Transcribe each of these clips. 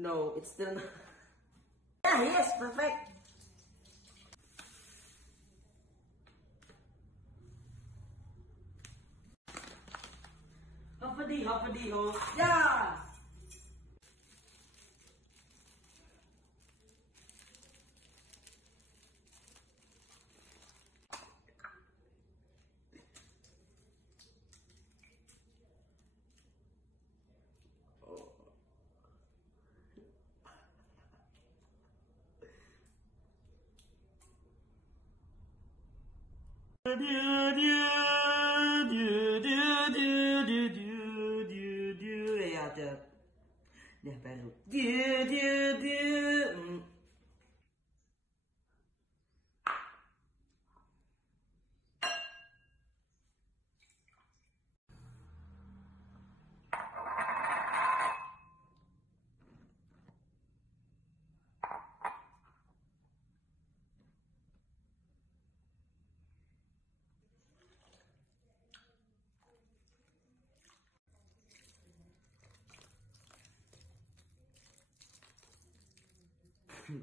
No, it's still not. Yeah, yes, perfect. Hoppity, hoppity, ho. Yeah! Ya udah baru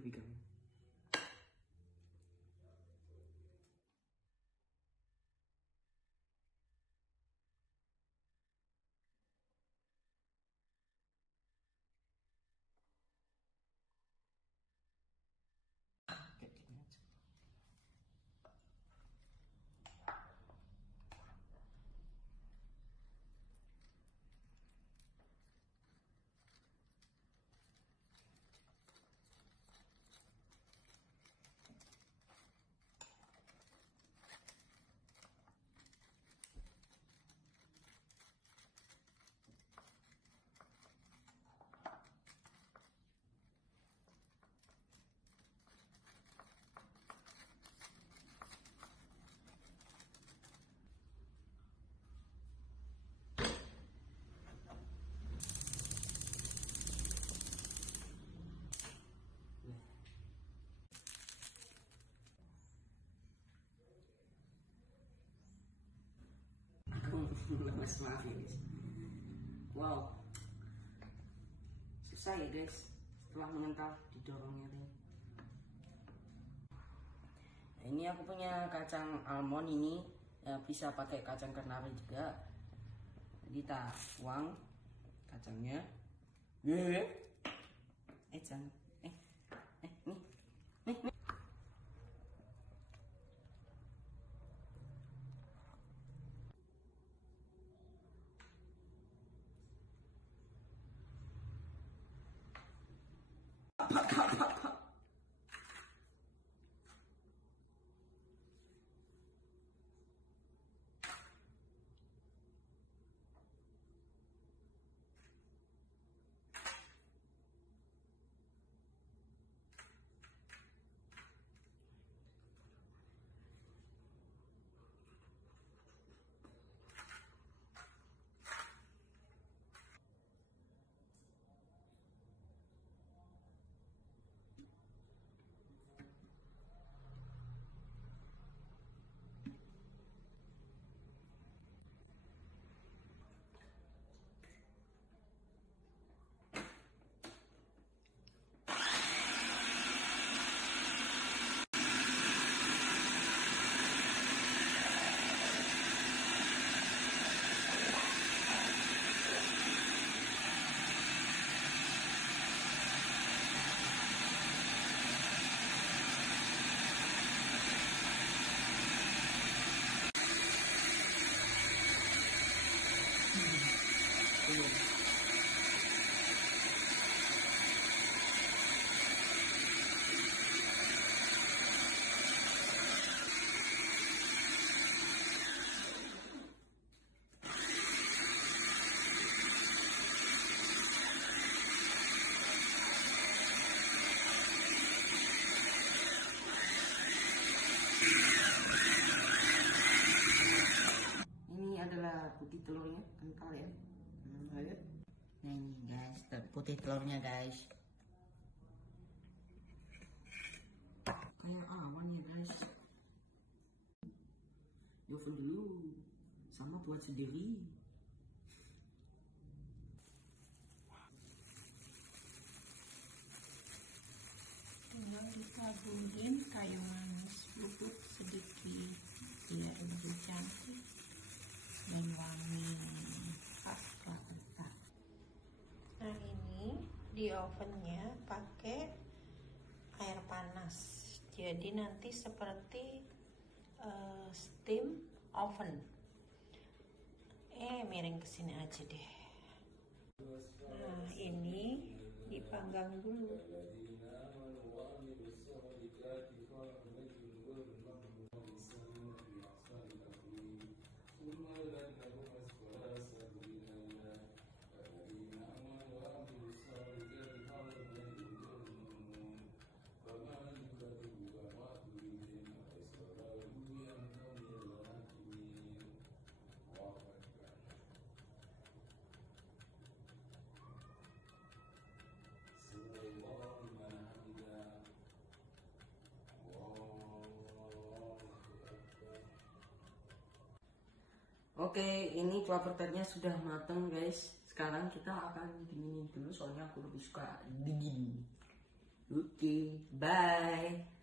pegang. Lemas, maaf ya guys. Wow, susah ya guys setelah mengental didorongnya tuh. Nah, ini aku punya kacang almond ini ya, bisa pakai kacang kenari juga. Kita tuang kacangnya. Jangan nih. Ini adalah putih telurnya, kental ya. Nah ini guys, putih telurnya guys. Kayak awan ya guys. Oven dulu, sama buat sendiri. Kemudian kayu manis bubuk sedikit biar lebih cantik dan wangi. Nah, ini di ovennya pakai air panas, jadi nanti seperti steam oven. Miring ke sini aja deh. Nah, ini dipanggang dulu. Oke, ini clover petnya sudah matang guys. Sekarang kita akan dinginin dulu soalnya aku lebih suka dingin. Oke, bye.